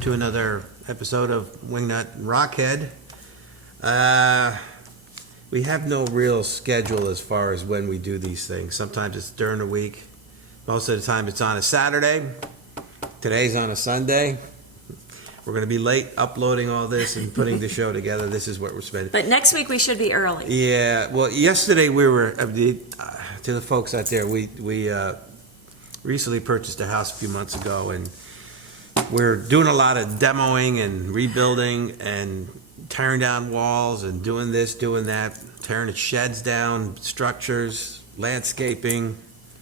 to another episode of WingNut RockHead. We have no real schedule as far as when we do these things. Sometimes it's during the week. Most of the time it's on a Saturday. Today's on a Sunday. We're going to be late uploading all this and putting the show together. This is what we're spending. But next week we should be early. Yeah. Well, yesterday we were, to the folks out there, we recently purchased a house a few months ago, and we're doing a lot of demoing and rebuilding and tearing down walls and doing this, doing that, tearing the sheds down, structures, landscaping.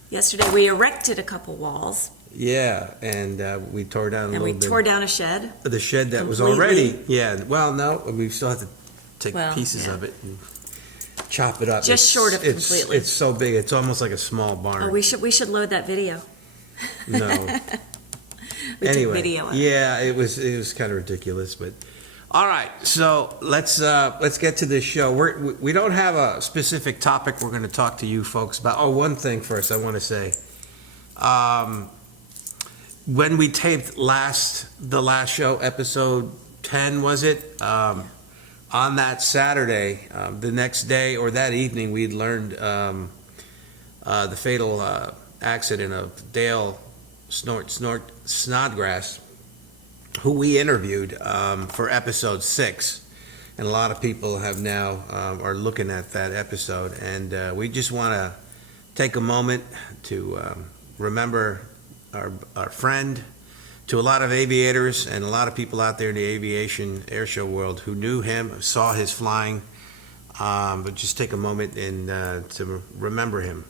Yesterday we erected a couple walls. Yeah, and we tore down a little bit. And we tore down a shed. The shed that was completely. already, yeah. Well, no, we still have to take pieces of it and chop it up. Just short of completely. It's so big. It's almost like a small barn. Oh, we should load that video. No. We Anyway, took video of it. yeah, it was kind of ridiculous, but all right. So let's get to this show. We don't have a specific topic we're going to talk to you folks about. Oh, one thing first I want to say. When we taped the last show, episode 10, was it? On that Saturday, the next day or that evening, we'd learned the fatal accident of Dale Snodgrass, who we interviewed for episode 6. And a lot of people have now are looking at that episode. And we just want to take a moment to remember our friend, to a lot of aviators and a lot of people out there in the aviation airshow world who knew him, saw his flying, but just take a moment and to remember him.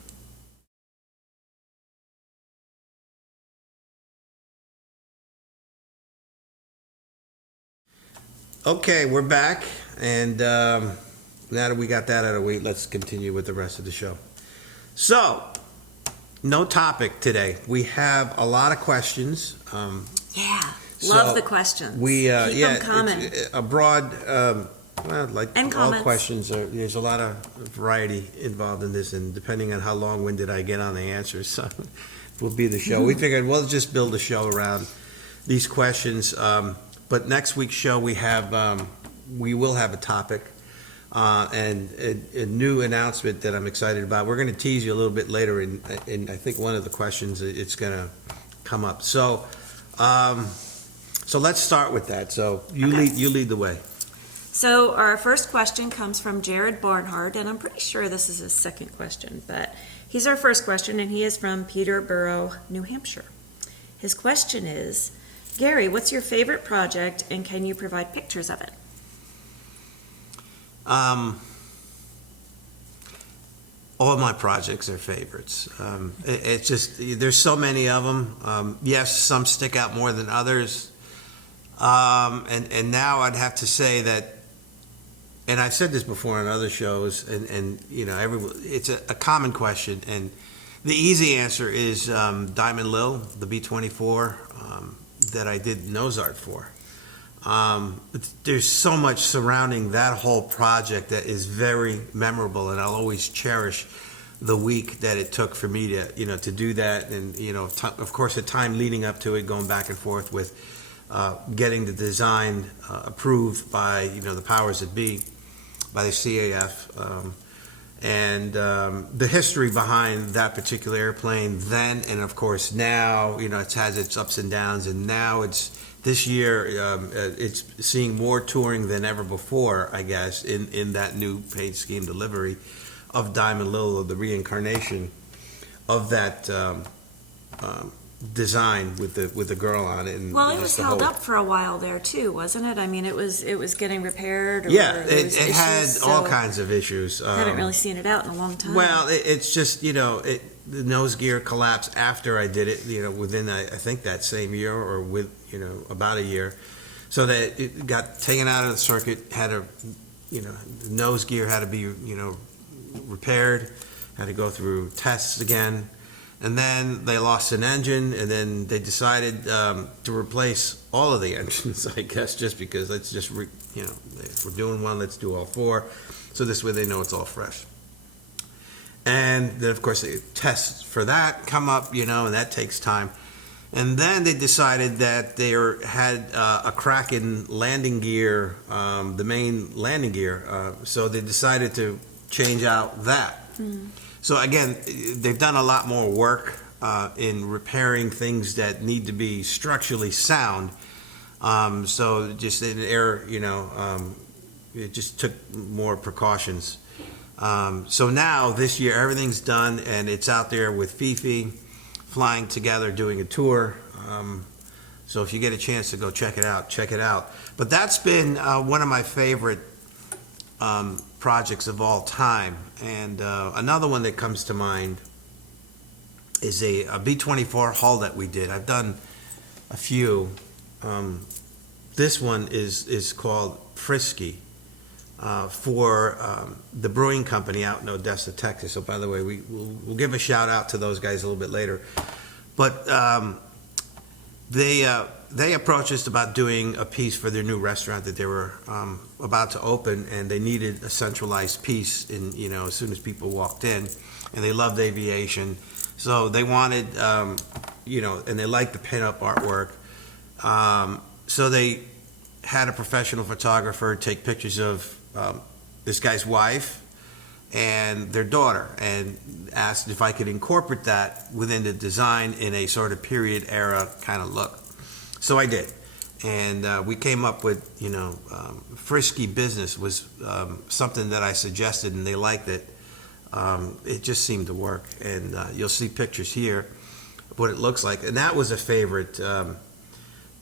Okay, we're back, and now that we got that out of the way, let's continue with the rest of the show. So, no topic today. We have a lot of questions. Love the questions. Keep them coming. A broad, like and all comments. questions, there's a lot of variety involved in this, and depending on how long-winded I get on the answers, so will be the show. We figured we'll just build a show around these questions. But next week's show, we will have a topic. And a new announcement that I'm excited about. We're going to tease you a little bit later in I think one of the questions it's going to come up. So let's start with that. So you lead the way. So our first question comes from Jared Barnhart, and I'm pretty sure this is his second question, but he's our first question, and he is from Peterborough, New Hampshire. His question is, Gary, what's your favorite project, and can you provide pictures of it? All my projects are favorites. It's just, there's so many of them. Yes, some stick out more than others. And now I'd have to say that, and I've said this before on other shows, and you know, it's a common question, and the easy answer is Diamond Lil, the B-24 that I did nose art for. But there's so much surrounding that whole project that is very memorable, and I'll always cherish the week that it took for me to do that, and of course the time leading up to it, going back and forth with getting the design approved by the powers that be, by the CAF, and the history behind that particular airplane then, and of course now, it has its ups and downs, and now this year, it's seeing more touring than ever before, I guess, in that new paint scheme delivery of Diamond Lil, of the reincarnation of that design with the girl on it. And well, it was held up for a while there too, wasn't it? I mean, it was getting repaired. Yeah, it had all kinds of issues. I haven't really seen it out in a long time. Well, it's just the nose gear collapsed after I did it. Within I think that same year or about a year, so that it got taken out of the circuit. Had the nose gear had to be repaired. Had to go through tests again. And then they lost an engine, and then they decided to replace all of the engines, I guess, just because let's just, if we're doing one, let's do all 4. So this way they know it's all fresh. And then, of course, the tests for that come up, and that takes time. And then they decided that they had a crack in landing gear, the main landing gear. So they decided to change out that. So again, they've done a lot more work in repairing things that need to be structurally sound. So just in air, it just took more precautions. So now this year everything's done and it's out there with Fifi flying together doing a tour. So if you get a chance to go check it out, check it out. But that's been one of my favorite projects of all time. And another one that comes to mind is a B-24 hull that we did. I've done a few. This one is called Frisky for the brewing company out in Odessa, Texas. So by the way, we'll give a shout out to those guys a little bit later. But they approached us about doing a piece for their new restaurant that they were about to open, and they needed a centralized piece in, as soon as people walked in, and they loved aviation. So they wanted, and they liked the pinup artwork. So they had a professional photographer take pictures of this guy's wife and their daughter, and asked if I could incorporate that within the design in a sort of period era kind of look. So I did, and we came up with, Frisky Business was something that I suggested, and they liked it. It just seemed to work, and you'll see pictures here of what it looks like, and that was a favorite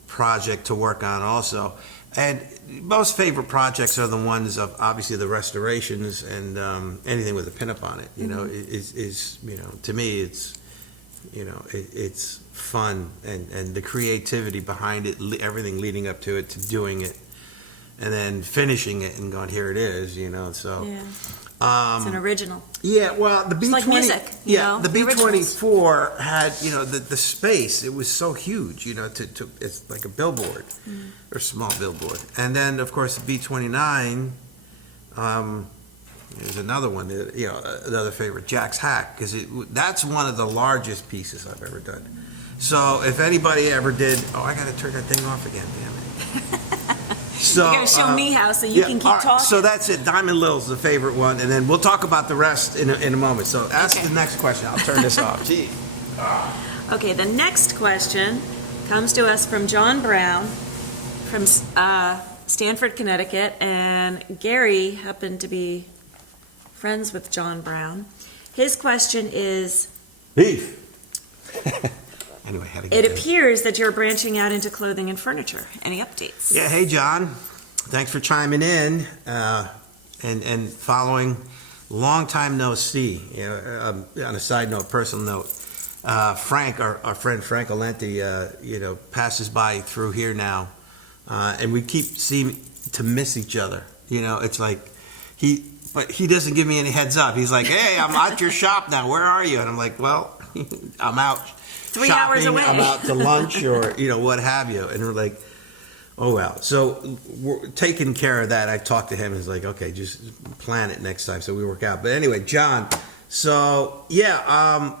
project to work on also. And most favorite projects are the ones of obviously the restorations and anything with a pinup on it. Is to me it's it's fun, and the creativity behind it, everything leading up to it, to doing it, and then finishing it and going, here it is. So Yeah. It's an original. yeah, well, the B-20, It's like music, the the B-24 had, the space. It was so huge, it's like a billboard or a small billboard. And then, of course, the B-29, there's another one, another favorite, Jack's Hack, because that's one of the largest pieces I've ever done. So if anybody ever did, I got to turn that thing off again, damn it. So, You're going to show me how so you can keep talking. So that's it. Diamond Lil's the favorite one, and then we'll talk about the rest in a moment. So ask the next question. I'll turn this off. Gee. Okay, the next question comes to us from John Brown from Stanford, Connecticut, and Gary happened to be friends with John Brown. His question is, Beef. Anyway, how to get it appears that you're branching out into clothing and furniture. Any updates? Yeah, hey John, thanks for chiming in and following. Long time no see. On a side note, personal note, Frank, our friend Frank Alenti, passes by through here now, and we keep seeming to miss each other. It's like but he doesn't give me any heads up. He's like, hey, I'm at your shop now. Where are you? And I'm like, well, I'm out. 3 shopping, hours away. I'm out to lunch or, what have you. And we're like, oh, well. So we're taking care of that. I talked to him. He's like, okay, just plan it next time. So we work out. But anyway, John, so, yeah,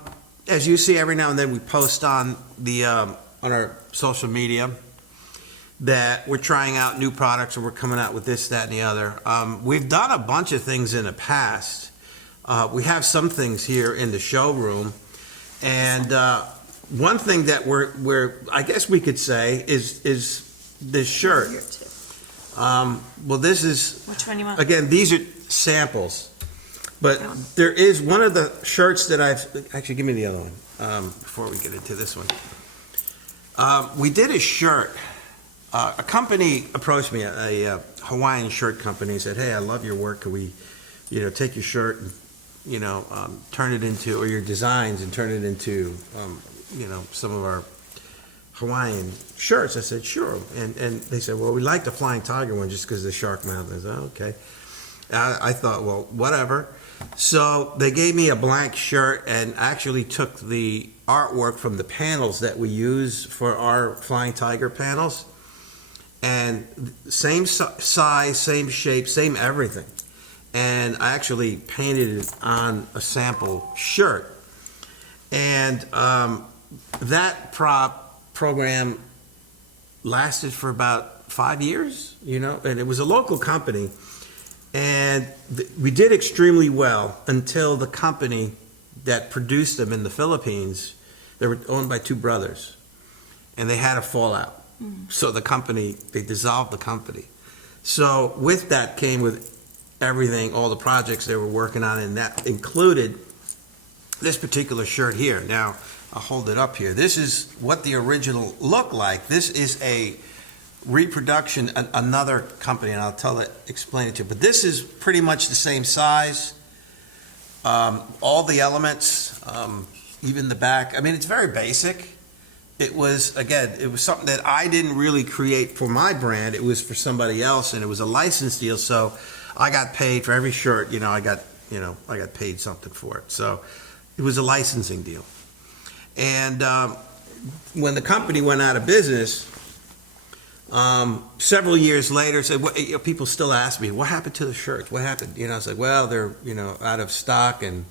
as you see, every now and then we post on our social media that we're trying out new products, or we're coming out with this, that, and the other. We've done a bunch of things in the past. We have some things here in the showroom. And one thing that I guess we could say is this shirt. Well, this is, Which one you want? again, these are samples, but there is one of the shirts that actually, give me the other one before we get into this one. We did a shirt. A company approached me, a Hawaiian shirt company, and said, hey, I love your work. Could we, take your shirt and turn it into, or your designs, and turn it into, some of our Hawaiian shirts? I said, sure. And they said, well, we like the Flying Tiger one just because of the shark mouth. I said, oh, okay. I thought, well, whatever. So they gave me a blank shirt and actually took the artwork from the panels that we use for our Flying Tiger panels, and same size, same shape, same everything. And I actually painted it on a sample shirt. And that prop program lasted for about 5 years, and it was a local company. And we did extremely well until the company that produced them in the Philippines, they were owned by two brothers, and they had a fallout. So they dissolved the company. So with that came with everything, all the projects they were working on, and that included this particular shirt here. Now, I'll hold it up here. This is what the original looked like. This is a reproduction, another company, and I'll explain it to you. But this is pretty much the same size. All the elements, even the back. I mean, it's very basic. It was something that I didn't really create for my brand. It was for somebody else, and it was a license deal. So I got paid for every shirt. I got paid something for it. So it was a licensing deal. And when the company went out of business, several years later, people still ask me, what happened to the shirts? What happened? I was like, well, they're, out of stock, and,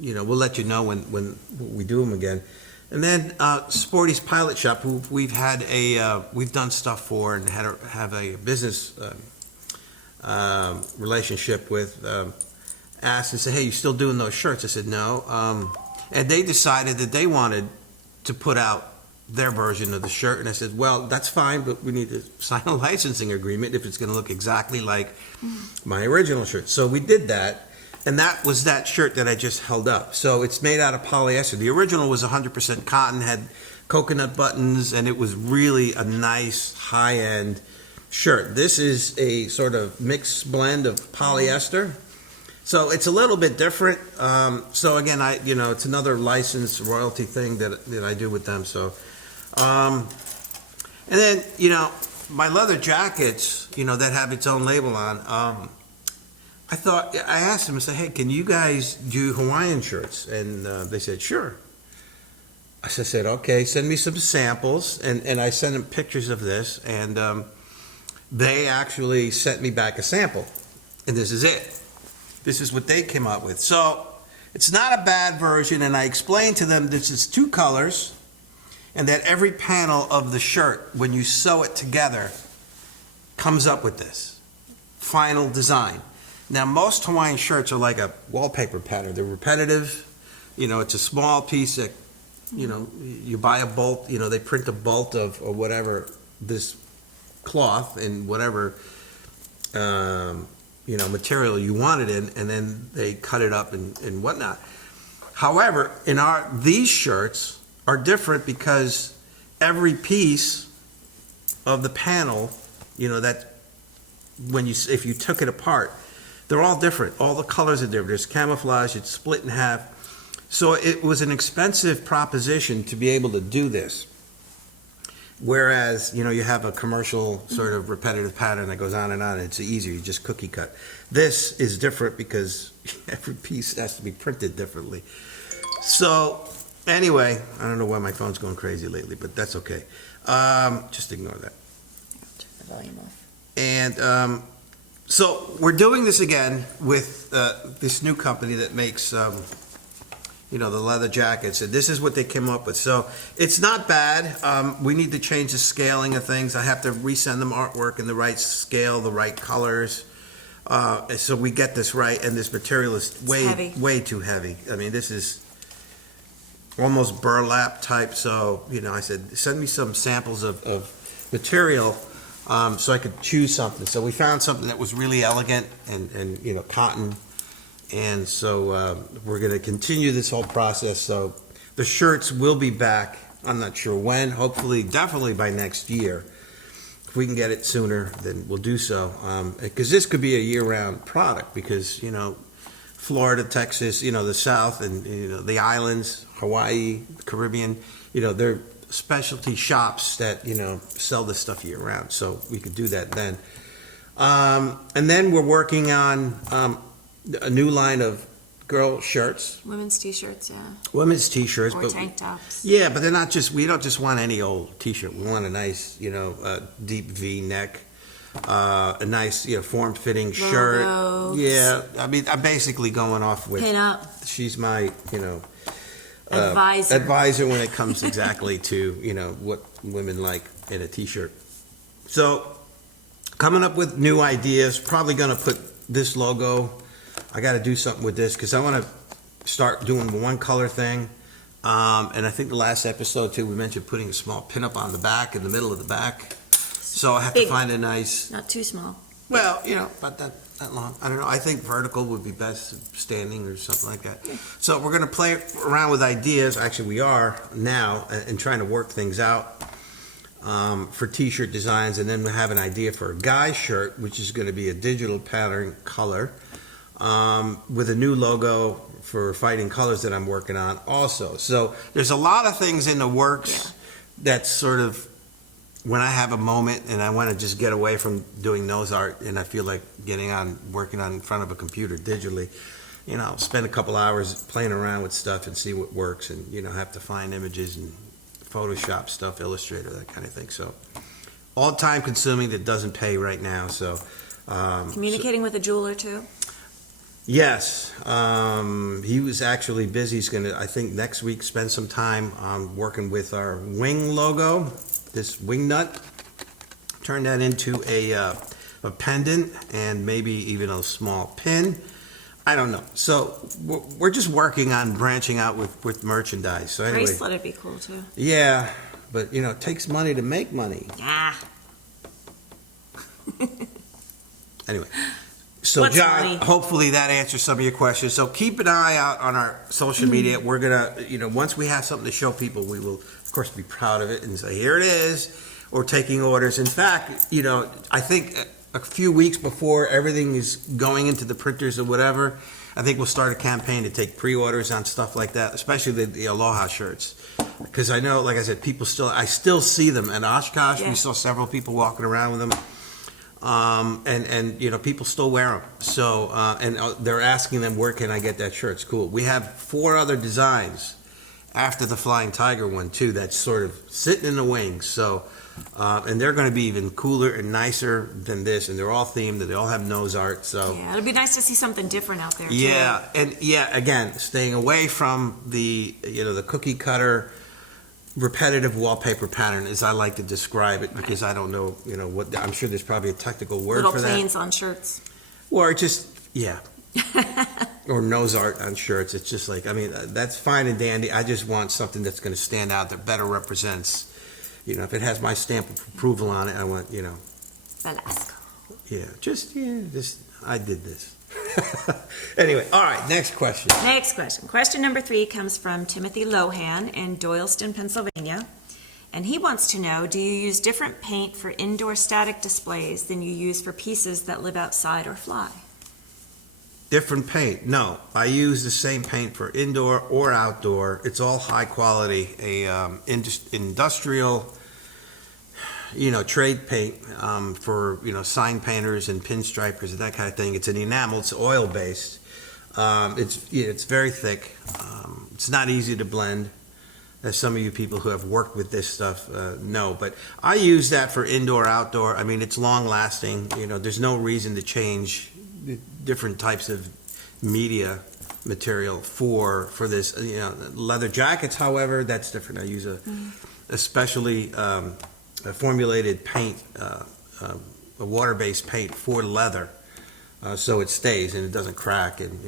we'll let you know when we do them again. And then Sporty's Pilot Shop, who we've done stuff for and have a business relationship with, asked and said, hey, you still doing those shirts? I said, no. And they decided that they wanted to put out their version of the shirt, and I said, well, that's fine, but we need to sign a licensing agreement if it's going to look exactly like my original shirt. So we did that, and that was that shirt that I just held up. So it's made out of polyester. The original was 100% cotton, had coconut buttons, and it was really a nice high-end shirt. This is a sort of mixed blend of polyester. So it's a little bit different. So again, it's another license royalty thing that I do with them. So, and then, my leather jackets, that have its own label on, I asked them, I said, hey, can you guys do Hawaiian shirts? And they said, sure. I said, okay, send me some samples. And I sent them pictures of this, and they actually sent me back a sample. And this is it. This is what they came up with. So it's not a bad version, and I explained to them this is two colors, and that every panel of the shirt, when you sew it together, comes up with this final design. Now, most Hawaiian shirts are like a wallpaper pattern. They're repetitive. It's a small piece that, you buy a bolt, they print a bolt of or whatever, this cloth in whatever material you want it in, and then they cut it up and whatnot. However, these shirts are different because every piece of the panel, that if you took it apart, they're all different. All the colors are different. There's camouflage. It's split in half. So it was an expensive proposition to be able to do this. Whereas, you have a commercial sort of repetitive pattern that goes on and on. It's easier. You just cookie cut. This is different because every piece has to be printed differently. So anyway, I don't know why my phone's going crazy lately, but that's okay. Just ignore that. Turn the volume off. And so we're doing this again with this new company that makes the leather jackets, and this is what they came up with. So it's not bad. We need to change the scaling of things. I have to resend them artwork in the right scale, the right colors, so we get this right. And this material is way too heavy. I mean, this is almost burlap type. So I said, send me some samples of material so I could choose something. So we found something that was really elegant and cotton. And so we're going to continue this whole process. So the shirts will be back. I'm not sure when. Hopefully, definitely by next year. If we can get it sooner, then we'll do so. Because this could be a year-round product. Because Florida, Texas, the South, and the islands, Hawaii, the Caribbean. They're specialty shops that sell this stuff year-round. So we could do that then. And then we're working on a new line of girl shirts. Women's t-shirts, yeah. Women's t-shirts. Or tank tops. Yeah, but they're not just, we don't just want any old t-shirt. We want a nice, deep V neck, a nice, form-fitting shirt. Logos. Yeah, I mean, I'm basically going off with. Pin up. She's my, Advisor. when it comes exactly to, what women like in a t-shirt. So, coming up with new ideas, probably going to put this logo. I got to do something with this because I want to start doing the one color thing. And I think the last episode too, we mentioned putting a small pinup on the back, in the middle of the back. So I have to find a nice, not too small. well, about that long. I don't know. I think vertical would be best, standing or something like that. Yeah. So we're going to play around with ideas. Actually, we are now, and trying to work things out for t-shirt designs. And then we have an idea for a guy's shirt, which is going to be a digital pattern color with a new logo for Fighting Colors that I'm working on also. So there's a lot of things in the works that's sort of, when I have a moment and I want to just get away from doing nose art and I feel like working on in front of a computer digitally, I'll spend a couple hours playing around with stuff and see what works, and have to find images and Photoshop stuff, Illustrator, that kind of thing. So all time consuming, that doesn't pay right now. So Communicating with a jeweler too? yes, he was actually busy. He's going to, I think, next week spend some time on working with our wing logo, this WingNut. Turn that into a pendant and maybe even a small pin. I don't know. So we're just working on branching out with merchandise. So anyway, Bracelet would be cool too. yeah, but it takes money to make money. Ah. Anyway. So, What's John, money? hopefully that answers some of your questions. So keep an eye out on our social media. We're going to, once we have something to show people, we will, of course, be proud of it and say, here it is. Or taking orders. In fact, I think a few weeks before everything is going into the printers or whatever, I think we'll start a campaign to take pre-orders on stuff like that, especially the Aloha shirts. Because I know, like I said, I still see them at Oshkosh. Yeah. We saw several people walking around with them. And people still wear them. So, and they're asking them, where can I get that shirt? It's cool. We have 4 other designs after the Flying Tiger one too, that's sort of sitting in the wings. So, and they're going to be even cooler and nicer than this, and they're all themed, and they all have nose art. So Yeah, it'd be nice to see something different out there too. yeah, and again, staying away from the the cookie cutter repetitive wallpaper pattern, as I like to describe it, because I don't know, what, I'm sure there's probably a technical word Little for that. planes on shirts. Or just, or nose art on shirts. It's just like, that's fine and dandy. I just want something that's going to stand out, that better represents, if it has my stamp of approval on it, I want, Velasco. I did this. Anyway, all right, next question. Next question. Question number 3 comes from Timothy Lohan in Doylestown, Pennsylvania. And he wants to know, do you use different paint for indoor static displays than you use for pieces that live outside or fly? Different paint? No, I use the same paint for indoor or outdoor. It's all high quality, industrial, trade paint for sign painters and pinstripers and that kind of thing. It's an enamel. It's oil based. It's very thick. It's not easy to blend, as some of you people who have worked with this stuff know. But I use that for indoor, outdoor. It's long lasting. There's no reason to change different types of media material for this. Leather jackets, however, that's different. I use a specially formulated paint, a water-based paint for leather, so it stays and it doesn't crack, and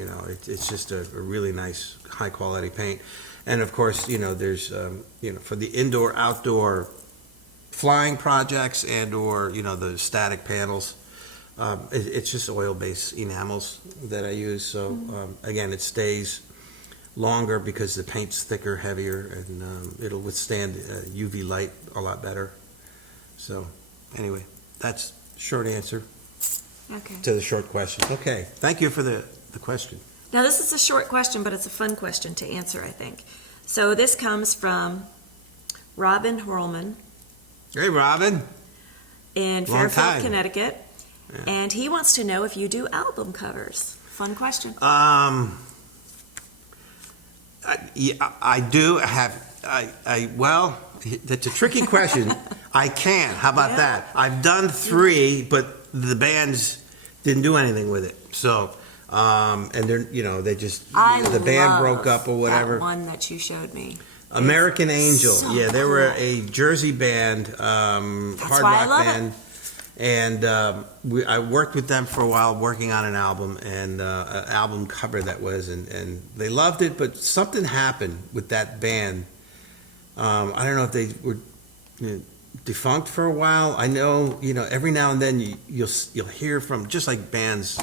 it's just a really nice, high-quality paint. And of course, there's for the indoor, outdoor flying projects and/or the static panels. It's just oil-based enamels that I use. So again, it stays longer because the paint's thicker, heavier, and it'll withstand UV light a lot better. So anyway, that's short answer to the short question. Okay, thank you for the question. Now, this is a short question, but it's a fun question to answer, I think. So this comes from Robin Horlman. Hey, Robin. In Long Fairfield, time. Connecticut. Yeah. And he wants to know if you do album covers. Fun question. I do have. Well, that's a tricky question. I can. How about that? I've done 3, but the bands didn't do anything with it. So And they're, they just, I the band love broke up or whatever. That one that you showed me. American Angel. so Yeah, they were cool. a Jersey band, hard why I rock love band. And I worked with them for a while, working on an album, and an album cover that was, and they loved it, but something happened with that band. I don't know if they were defunct for a while. I know, every now and then you'll hear from, just like bands,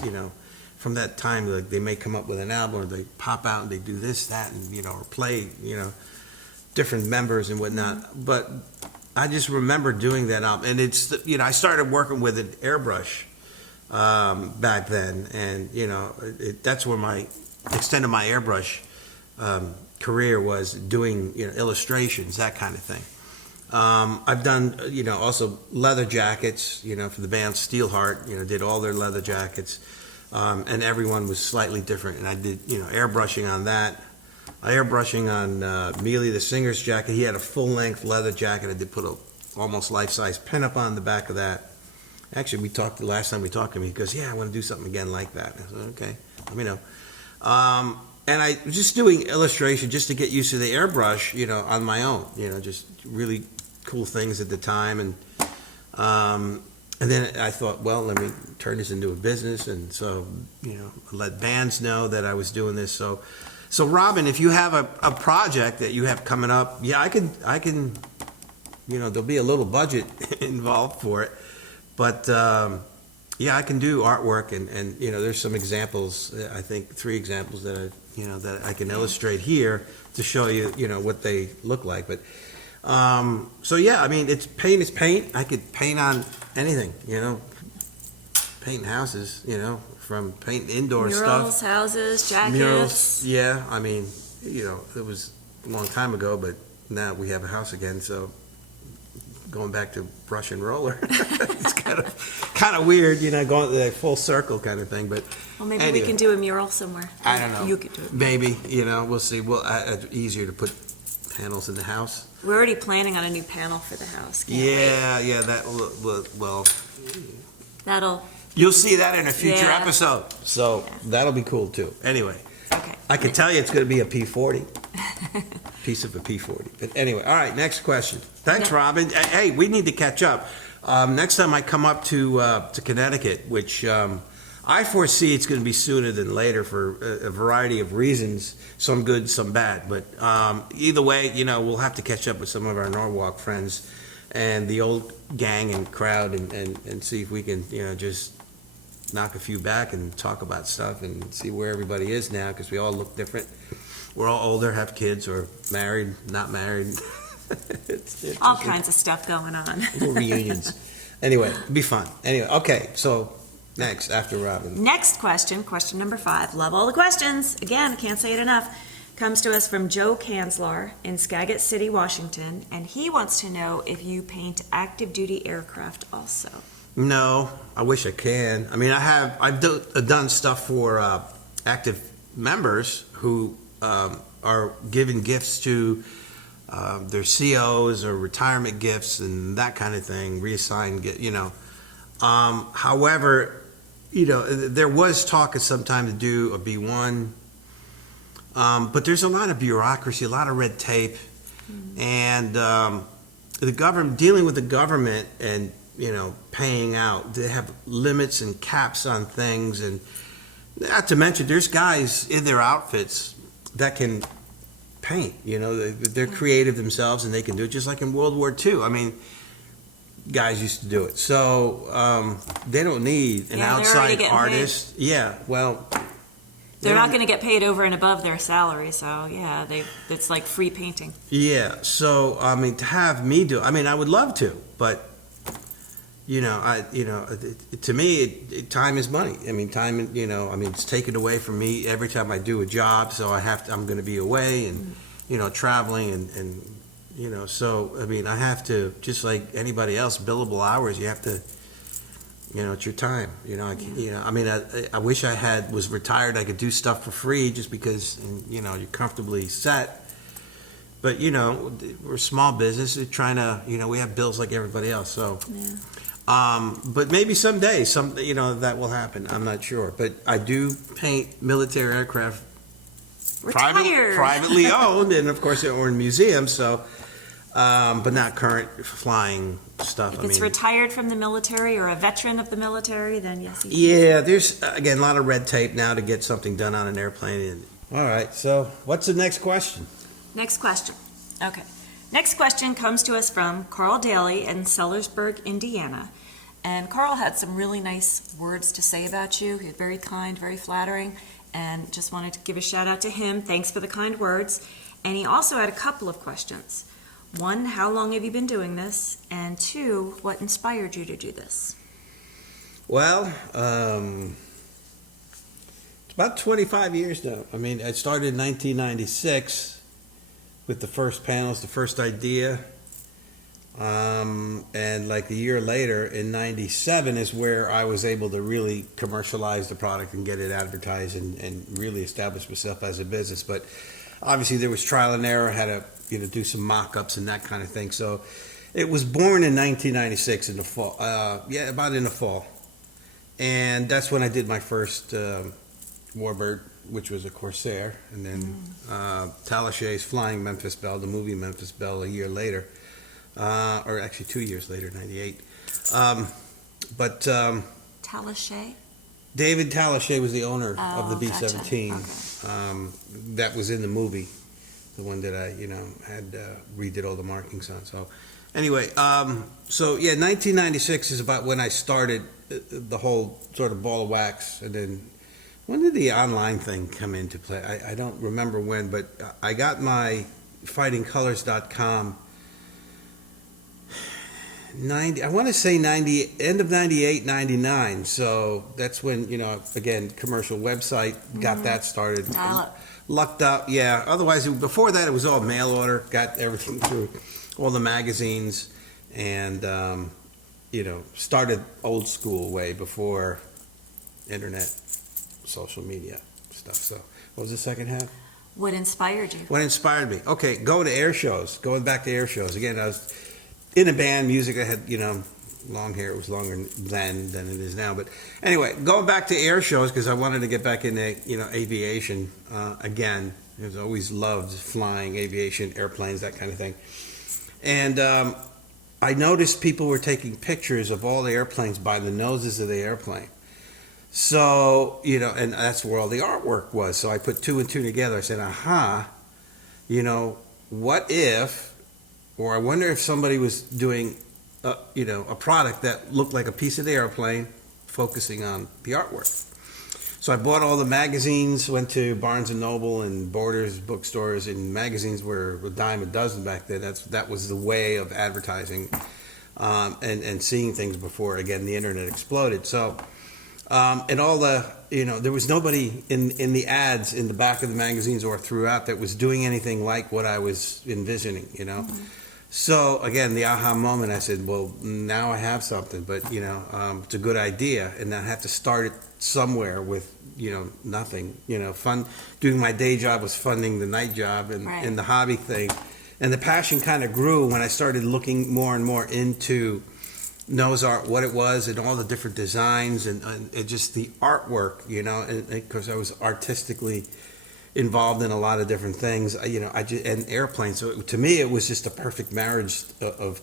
from that time, like they may come up with an album, or they pop out and they do this, that, and or play, different members and whatnot. But I just remember doing that album, and it's I started working with an airbrush back then, and that's where my extended my airbrush career was, doing illustrations, that kind of thing. I've done also leather jackets, for the band Steeheart, did all their leather jackets, and everyone was slightly different, and I did airbrushing on that. Airbrushing on Mealy the singer's jacket. He had a full-length leather jacket. I did put a almost life-size pinup on the back of that. Actually, the last time we talked to him, he goes, "Yeah, I want to do something again like that." I said, "Okay, let me know." And I was just doing illustration just to get used to the airbrush, on my own, just really cool things at the time. And then I thought, well, let me turn this into a business. And so, let bands know that I was doing this. So Robin, if you have a project that you have coming up, yeah, I can, there'll be a little budget involved for it, but yeah, I can do artwork, and there's some examples. I think 3 examples that I can illustrate here to show you, what they look like. But so yeah, I mean, it's paint is paint. I could paint on anything, painting houses, from painting indoor Murals, stuff. houses, jackets. Murals, yeah. I mean, it was a long time ago, but now we have a house again, so going back to brush and roller, it's kind of weird, going the full circle kind of thing. But Well, maybe anyway, we can do a mural somewhere. I don't know. You could do it. Maybe, we'll see. Well, it's easier to put panels in the house. We're already planning on a new panel for the house. Can't wait. Yeah, that well, That'll, you'll see that in a future Yeah. episode. So that'll be cool too. Anyway, okay. I can tell you it's going to be a P40. Piece of a P40. But anyway, all right, next question. Thanks, Yeah. Robin. Hey, we need to catch up. Next time I come up to Connecticut, which I foresee it's going to be sooner than later for a variety of reasons, some good, some bad. But either way, we'll have to catch up with some of our Norwalk friends and the old gang and crowd, and see if we can, just knock a few back and talk about stuff and see where everybody is now, because we all look different. We're all older, have kids, or married, not married. it's All kinds of stuff going on. little reunions. Anyway, it'll be fun. Anyway, okay, so next, after Robin. Next question number 5. Love all the questions. Again, I can't say it enough. Comes to us from Joe Kanslar in Skagit City, Washington, and he wants to know if you paint active duty aircraft also. No, I wish I can. I mean, I've done stuff for active members who are giving gifts to their COs or retirement gifts and that kind of thing, reassigned, however, there was talk at some time to do a B1, but there's a lot of bureaucracy, a lot of red tape, and the government, dealing with the government and, paying out, they have limits and caps on things, and not to mention there's guys in their outfits that can paint, they're creative themselves and they can do it, just like in World War II. I mean, guys used to do it. So they don't need an Yeah, they're already outside getting artist. Yeah, well, They're not going to get paid over and above their salary, so yeah, it's like free painting. Yeah, so I mean, to have me do, I mean, I would love to, but to me, time is money. I mean, time, it's taken away from me every time I do a job. So I'm going to be away and, traveling and, so, I mean, I have to, just like anybody else, billable hours, you have to, it's your time, I mean, I wish I was retired. I could do stuff for free just because, you're comfortably set. But, we're a small business. We're trying to, we have bills like everybody else. So, Yeah. But maybe someday, that will happen. I'm not sure. But I do paint military aircraft privately owned, and of course, or in museums. So, but not current flying stuff. If it's retired from the military or a veteran of the military, then yes. Yeah, there's again a lot of red tape now to get something done on an airplane. All right. So, what's the next question? Next question. Okay. Next question comes to us from Carl Daly in Sellersburg, Indiana. And Carl had some really nice words to say about you. He was very kind, very flattering, and just wanted to give a shout out to him. Thanks for the kind words. And he also had a couple of questions. One, how long have you been doing this? And two, what inspired you to do this? Well, it's about 25 years now. I mean, I started in 1996 with the first panels, the first idea. And like a year later, in 97, is where I was able to really commercialize the product and get it advertised and really establish myself as a business. But obviously there was trial and error. I had to do some mock-ups and that kind of thing. So it was born in 1996 in the fall. About in the fall. And that's when I did my first Warbird, which was a Corsair. And then Talashe's Flying Memphis Belle, the movie Memphis Belle, a year later. Or actually 2 years later, 98. Talashe? David Talashe was the owner of the B-17. Gotcha. Okay. That was in the movie, the one that I, had redid all the markings on. So anyway, 1996 is about when I started the whole sort of ball of wax. And then when did the online thing come into play? I don't remember when, but I got my fightingcolors.com I want to say 90, end of 98, 99. So that's when, again, commercial website, got that started. Lucked up, yeah. Otherwise, before that, it was all mail order. Got everything through all the magazines and, started old school way before internet, social media stuff. So what was the second half? What inspired you? What inspired me? Okay, going to air shows. Going back to air shows. Again, I was in a band, music. I had, long hair. It was longer then than it is now. But anyway, going back to air shows because I wanted to get back into, aviation again. I've always loved flying, aviation, airplanes, that kind of thing. And I noticed people were taking pictures of all the airplanes by the noses of the airplane. So, and that's where all the artwork was. So I put two and two together. I said, what if, or I wonder if somebody was doing, a product that looked like a piece of the airplane, focusing on the artwork. So I bought all the magazines, went to Barnes & Noble and Borders bookstores, and magazines were a dime a dozen back then. That was the way of advertising and seeing things before, again, the internet exploded. So, and all the, there was nobody in the ads in the back of the magazines or throughout that was doing anything like what I was envisioning, Mm-hmm. So again, the aha moment, I said, well, now I have something, but it's a good idea, and I have to start it somewhere with nothing. Fun. Doing my day job was funding the night job and the hobby thing, and the passion kind of grew when I started looking more and more into nose art, what it was, and all the different designs and just the artwork. And because I was artistically involved in a lot of different things, and airplanes. So to me, it was just a perfect marriage of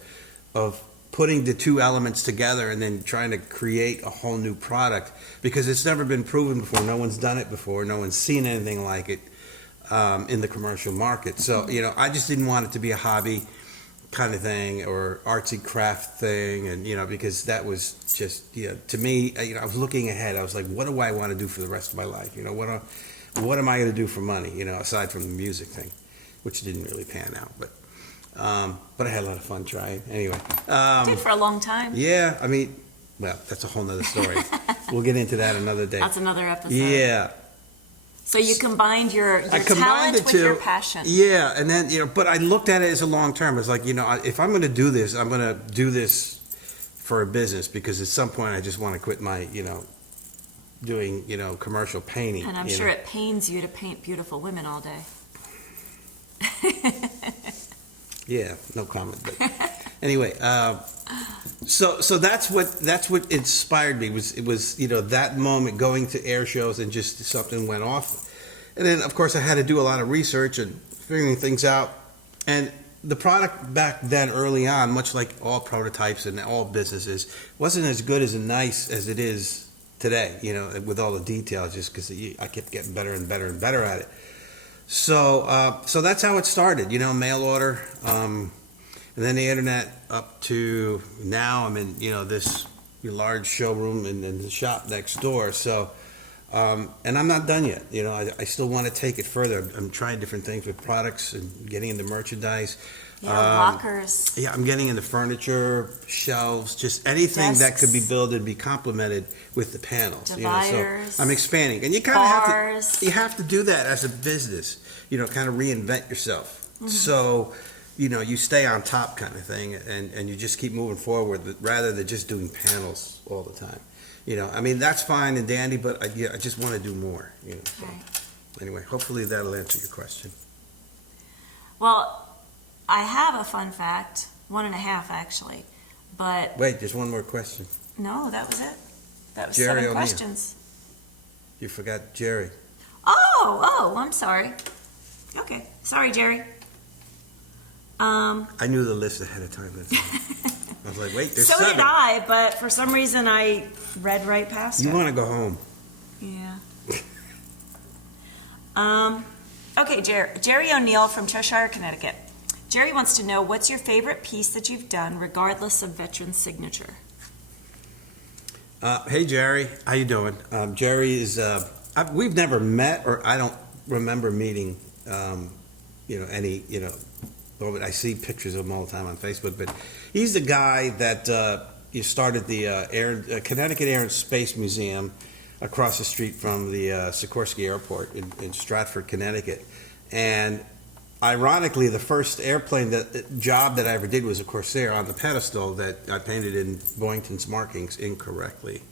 putting the two elements together and then trying to create a whole new product because it's never been proven before. No one's done it before. No one's seen anything like it in the commercial market. So I just didn't want it to be a hobby kind of thing or artsy craft thing, and because that was just to me. I was looking ahead. I was like, what do I want to do for the rest of my life? What am I going to do for money, aside from the music thing, which didn't really pan out. But I had a lot of fun trying. Anyway. Did for a long time. Yeah, that's a whole nother story. We'll get into that another day. That's another episode. Yeah. So you combined your talent with your passion. Yeah, and then, but I looked at it as a long term. It's like, if I'm going to do this, I'm going to do this for a business because at some point I just want to quit my, doing, commercial painting. And I'm sure it pains you to paint beautiful women all day. Yeah, no comment. But anyway, So that's what inspired me. It was that moment going to air shows and just something went off, and then of course I had to do a lot of research and figuring things out, and the product back then early on, much like all prototypes and all businesses, wasn't as good as nice as it is today. With all the details, just because I kept getting better and better and better at it. So that's how it started. Mail order. And then the internet up to now. I'm in, this large showroom and the shop next door. So, and I'm not done yet. I still want to take it further. I'm trying different things with products and getting into merchandise. Lockers. Yeah, I'm getting into furniture, shelves, just anything Desks. that could be built and be complemented with the panels. Dividers. So I'm expanding, and you kind of Bars. have to do that as a business. Kind of reinvent yourself. Mm-hmm. So. You stay on top kind of thing, and you just keep moving forward rather than just doing panels all the time. That's fine and dandy, but I just want to do more. So. Right. Anyway, hopefully that'll answer your question. Well, I have a fun fact, 1.5 actually, but Wait, there's one more question. no, that was it. That was Jerry 7 O'Neill. questions. You forgot Jerry. Oh, I'm sorry. Okay, sorry, Jerry. I knew the list ahead of time. That's all. I was like, wait, there's So 7. did I, but for some reason I read right past You it. want to go home? Yeah. Okay, Jerry O'Neill from Cheshire, Connecticut. Jerry wants to know, what's your favorite piece that you've done, regardless of veteran signature? Hey, Jerry. How you doing? Jerry is, we've never met, or I don't remember meeting, I see pictures of him all the time on Facebook, but he's the guy that started the Connecticut Air and Space Museum across the street from the Sikorsky Airport in Stratford, Connecticut. And ironically, the first airplane job that I ever did was a Corsair on the pedestal that I painted in Boyington's markings incorrectly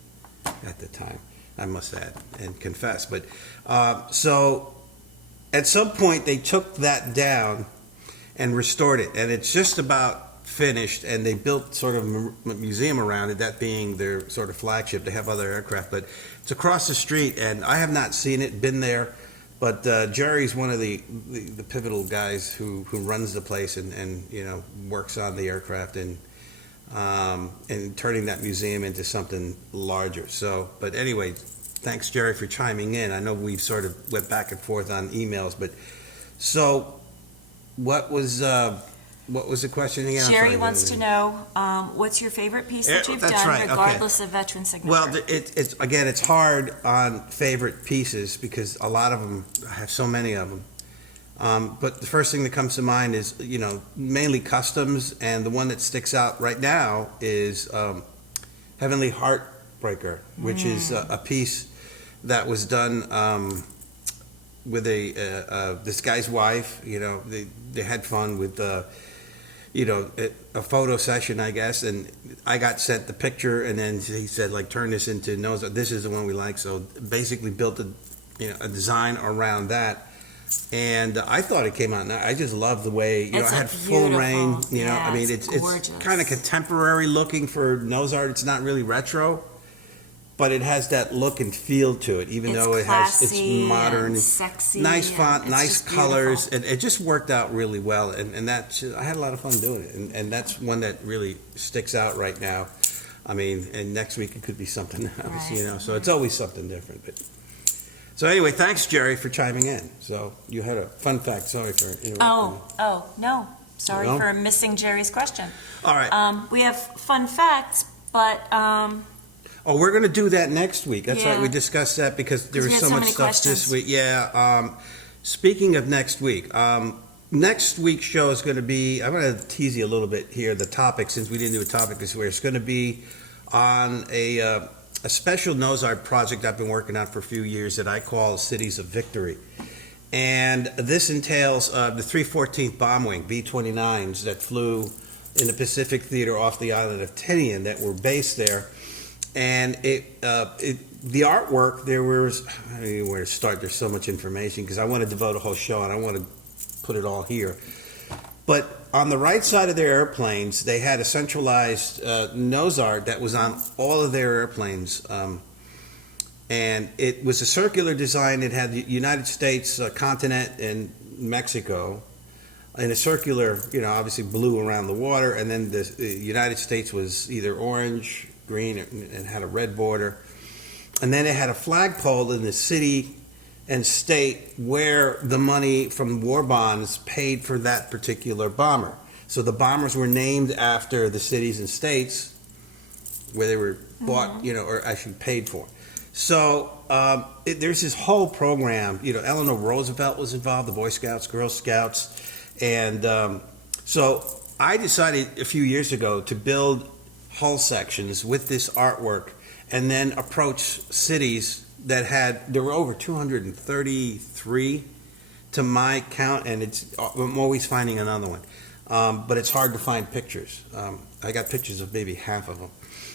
at the time, I must add and confess. But so at some point they took that down and restored it, and it's just about finished, and they built sort of a museum around it, that being their sort of flagship. They have other aircraft, but it's across the street, and I have not seen it, been there, but Jerry's one of the pivotal guys who runs the place and works on the aircraft and turning that museum into something larger. So, but anyway, thanks, Jerry, for chiming in. I know we've sort of went back and forth on emails, but so what was the question again? Jerry wants to know, what's your favorite piece that you've that's done, right, okay. regardless of veteran signature? Well, it's hard on favorite pieces because a lot of them, I have so many of them. But the first thing that comes to mind is, mainly customs, and the one that sticks out right now is Heavenly Heartbreaker, which is a piece that was done with this guy's wife. They had fun with a photo session, I guess, and I got sent the picture, and then he said, turn this into nose. This is the one we like. So basically built a design around that. And I thought it came out. I just love the way it had full rain. It's kind of contemporary looking for nose art. It's not really retro, but it has that look and feel to it. Even though it's modern, and sexy, nice font, nice colors, beautiful. and it just worked out really well. And I had a lot of fun doing it. And that's one that really sticks out right now. And next week it could be something else. Right. So it's always something different. But. So anyway, thanks, Jerry, for chiming in. So you had a fun fact. Sorry for interrupting. No. Sorry for missing Jerry's question. All right. We have fun facts, but we're going to do that next week. That's right. Yeah. We discussed that because there was we had so so much many stuff questions. this week. Yeah. Speaking of next week, next week's show is going to be, I'm going to tease you a little bit here, the topic, since we didn't do a topic this week. It's going to be on a special nose art project I've been working on for a few years that I call Cities of Victory. And this entails the 314th Bomb Wing, B-29s, that flew in the Pacific Theater off the island of Tinian that were based there. And the artwork, there was, I don't even know where to start, there's so much information, because I want to devote a whole show, and I want to put it all here. But on the right side of their airplanes, they had a centralized nose art that was on all of their airplanes. And it was a circular design. It had the United States continent and Mexico in a circular, obviously blue around the water. And then the United States was either orange, green, and had a red border. And then it had a flagpole in the city and state where the money from war bonds paid for that particular bomber. So the bombers were named after the cities and states where they were bought, or actually paid for. So there's this whole program. Eleanor Roosevelt was involved, the Boy Scouts, Girl Scouts, and so I decided a few years ago to build hull sections with this artwork, and then approach cities that there were over 233 to my count, and I'm always finding another one. But it's hard to find pictures. I got pictures of maybe half of them.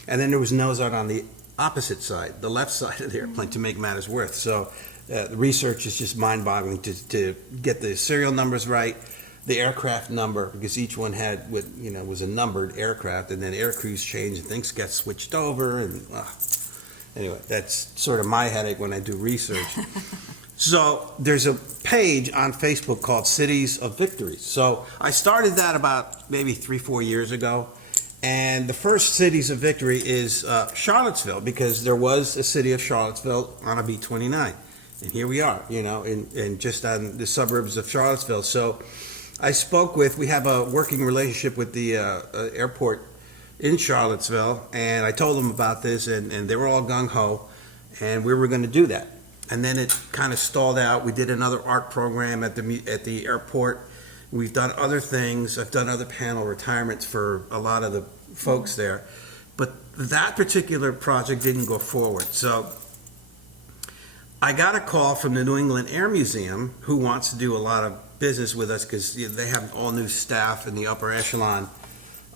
And then there was nose art on the opposite side, the left side of the airplane, to make matters worse. So the research is just mind-boggling to get the serial numbers right, the aircraft number, because each one had was a numbered aircraft, and then air crews changed and things got switched over. And anyway, that's sort of my headache when I do research. So there's a page on Facebook called Cities of Victory. So I started that about maybe 3-4 years ago. And the first Cities of Victory is Charlottesville, because there was a city of Charlottesville on a B-29. And here we are, in just on the suburbs of Charlottesville. So we have a working relationship with the airport in Charlottesville, and I told them about this, and they were all gung-ho, and we were going to do that. And then it kind of stalled out. We did another art program at the airport. We've done other things. I've done other panel retirements for a lot of the folks there. But that particular project didn't go forward. So I got a call from the New England Air Museum, who wants to do a lot of business with us because they have all new staff in the upper echelon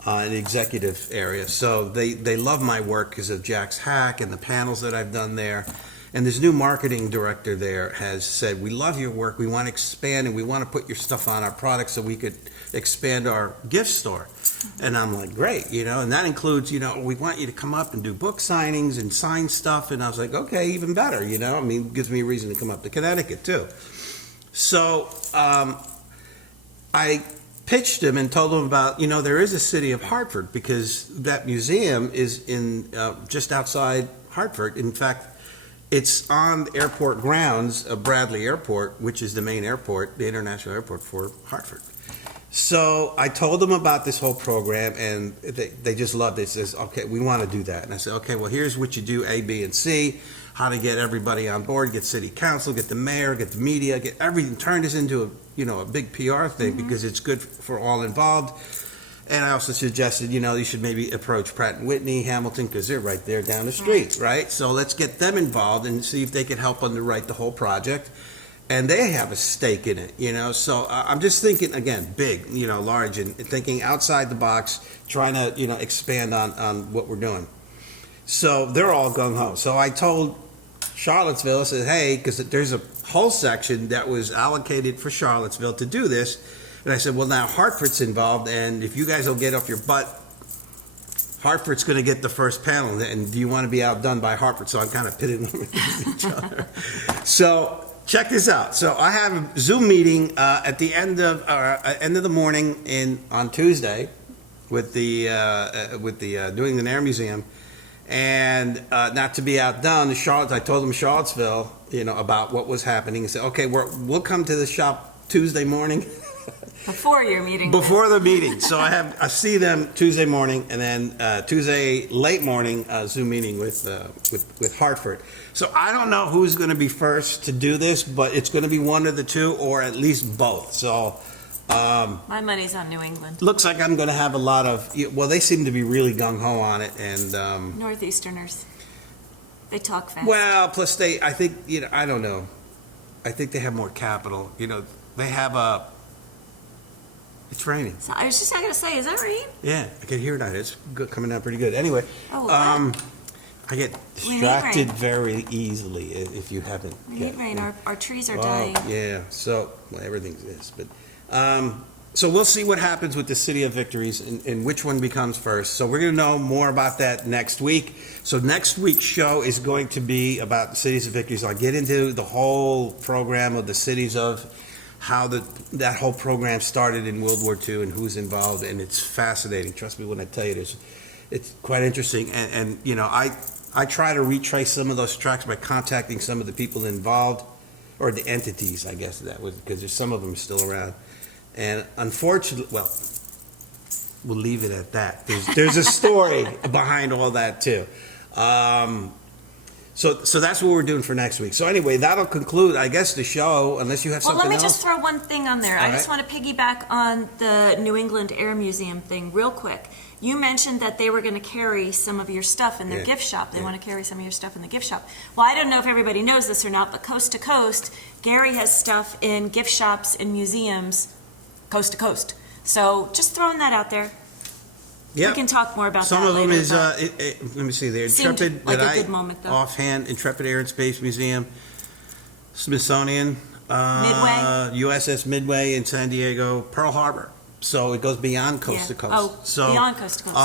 in the executive area. So they love my work because of Jack's Hack and the panels that I've done there. And this new marketing director there has said, we love your work, we want to expand, and we want to put your stuff on our products so we could expand our gift store. And I'm like, great, and that includes, we want you to come up and do book signings and sign stuff. And I was like, okay, even better, it gives me a reason to come up to Connecticut too. So I pitched him and told him about, there is a city of Hartford, because that museum is in just outside Hartford. In fact, it's on the airport grounds of Bradley Airport, which is the main airport, the international airport for Hartford. So I told them about this whole program, and they just loved it. They says, okay, we want to do that. And I said, okay, well, here's what you do, A, B, and C, how to get everybody on board, get city council, get the mayor, get the media, get everything, turn this into a big PR thing, because it's good for all involved. And I also suggested, you should maybe approach Pratt & Whitney, Hamilton, because they're right there down the street, right? So let's get them involved and see if they can help underwrite the whole project. And they have a stake in it, So I'm just thinking, again, big, large, and thinking outside the box, trying to, expand on what we're doing. So they're all gung-ho. So I told Charlottesville, I said, hey, because there's a whole section that was allocated for Charlottesville to do this. And I said, well, now Hartford's involved, and if you guys don't get off your butt, Hartford's going to get the first panel, and do you want to be outdone by Hartford? So I'm kind of pitting them against each other. So check this out. So I have a Zoom meeting at the end of the morning on Tuesday with the New England Air Museum, and not to be outdone, I told them Charlottesville, about what was happening, and said, okay, we'll come to the shop Tuesday morning. Before your meeting. Before the meeting. So I see them Tuesday morning, and then Tuesday late morning Zoom meeting with Hartford. So I don't know who's going to be first to do this, but it's going to be one of the two, or at least both. So my money's on New England. Looks like I'm going to have a lot of. Well, they seem to be really gung ho on it, and Northeasterners. They talk fast. Well, plus I think I don't know. I think they have more capital. They have a. It's raining. So I was just going to say, is that rain? Yeah, I can hear that. It's coming down pretty good. Anyway, I get distracted very easily if you haven't. We need rain. Our trees are dying. Yeah, so everything is. But So we'll see what happens with the City of Victories and which one becomes first. So we're going to know more about that next week. So next week's show is going to be about the Cities of Victories. I'll get into the whole program of the cities of how that whole program started in World War II and who's involved, and it's fascinating. Trust me when I tell you this. It's quite interesting. And you know, I try to retrace some of those tracks by contacting some of the people involved, or the entities, I guess that was, because there's some of them still around. And unfortunately, well, we'll leave it at that. There's a story behind all that too. So that's what we're doing for next week. So anyway, that'll conclude, I guess, the show, unless you have something else. Well, let me just throw one thing on there. All I just right. want to piggyback on the New England Air Museum thing real quick. You mentioned that they were going to carry some of your stuff in their gift shop. They want to carry some of your stuff in the gift shop. Well, I don't know if everybody knows this or not, but coast to coast, Gary has stuff in gift shops and museums coast to coast. So just throwing that out there. Yep. We can talk more about Some that of them later, is, but let me see, the seemed Intrepid, like a good moment, though. offhand, Intrepid Air and Space Museum, Smithsonian, Midway. USS Midway in San Diego, Pearl Harbor. So it goes beyond coast to coast. Oh, So, beyond coast to coast.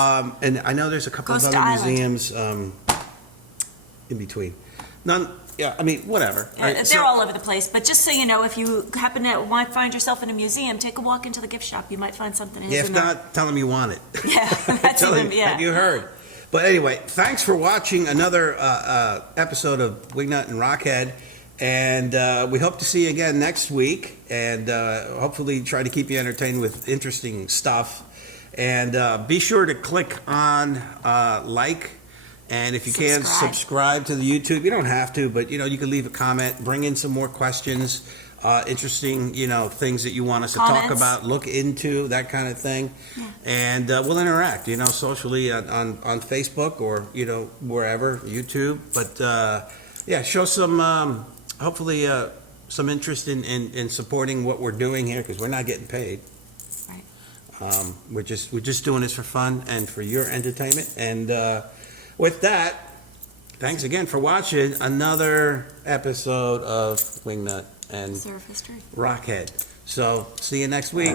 and I know there's a couple Coast of to other island. museums in between. None, yeah, I mean, whatever. All right, They're so- all over the place, but just so you know, if you happen to want to find yourself in a museum, take a walk into the gift shop. You might find something. Yeah, if in there. not, tell them you want it. Yeah, that's Tell even, them, yeah. have you heard? But anyway, thanks for watching another episode of WingNut and RockHead, and we hope to see you again next week, and hopefully try to keep you entertained with interesting stuff. And be sure to click on like, and if you can, subscribe to the YouTube. You don't have to, but you know, you can leave a comment, bring in some more questions, interesting, you know, things that you want us to talk Comments. about, look into, that kind of thing. Yeah. And we'll interact, you know, socially on Facebook or, you know, wherever, YouTube. But yeah, show some, hopefully, some interest in supporting what we're doing here, because we're not getting paid. Right. We're just doing this for fun and for your entertainment. And with that, thanks again for watching another episode of WingNut and Surf history. RockHead. So see you next week.